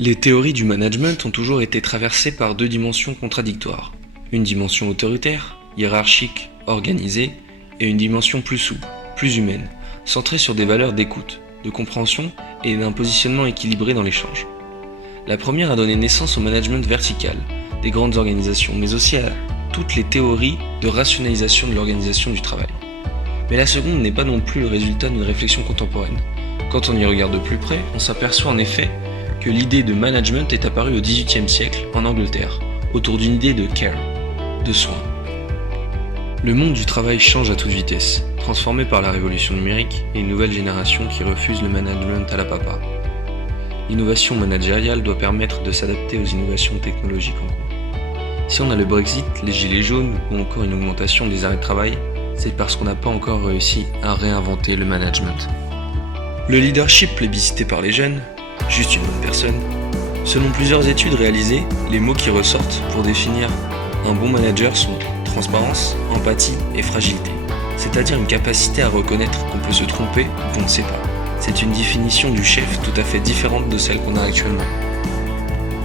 Les théories du management ont toujours été traversées par deux dimensions contradictoires. Une dimension autoritaire, hiérarchique, organisée, et une dimension plus souple, plus humaine, centrée sur des valeurs d'écoute, de compréhension et d'un positionnement équilibré dans l'échange. La première a donné naissance au management vertical, des grandes organisations, mais aussi à toutes les théories de rationalisation de l'organisation du travail. Mais la seconde n'est pas non plus le résultat d'une réflexion contemporaine. Quand on y regarde de plus près, on s'aperçoit en effet que l'idée de management est apparue au XVIIIe siècle en Angleterre, autour d'une idée de care, de soin. Le monde du travail change à toute vitesse, transformé par la révolution numérique et une nouvelle génération qui refuse le management à la papa. L'innovation managériale doit permettre de s'adapter aux innovations technologiques en cours. Si on a le Brexit, les gilets jaunes ou encore une augmentation des arrêts de travail, c'est parce qu'on n'a pas encore réussi à réinventer le management. Le leadership plébiscité par les jeunes, juste une bonne personne. Selon plusieurs études réalisées, les mots qui ressortent pour définir un bon manager sont transparence, empathie et fragilité. C'est-à-dire une capacité à reconnaître qu'on peut se tromper ou qu'on ne sait pas. C'est une définition du chef tout à fait différente de celle qu'on a actuellement.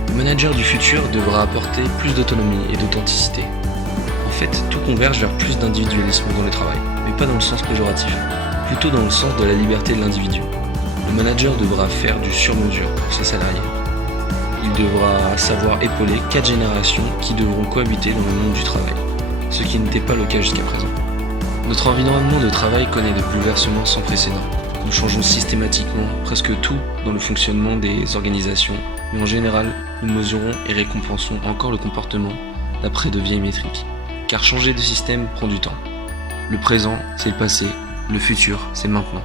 Le manager du futur devra apporter plus d'autonomie et d'authenticité. En fait, tout converge vers plus d'individualisme dans le travail, mais pas dans le sens péjoratif, plutôt dans le sens de la liberté de l'individu. Le manager devra faire du sur-mesure pour ses salariés. Il devra savoir épauler 4 générations qui devront cohabiter dans le monde du travail, ce qui n'était pas le cas jusqu'à présent. Notre environnement de travail connaît des bouleversements sans précédent. Nous changeons systématiquement presque tout dans le fonctionnement des organisations, mais en général, nous mesurons et récompensons encore le comportement d'après de vieilles métriques. Car changer de système prend du temps. Le présent, c'est le passé, le futur, c'est maintenant.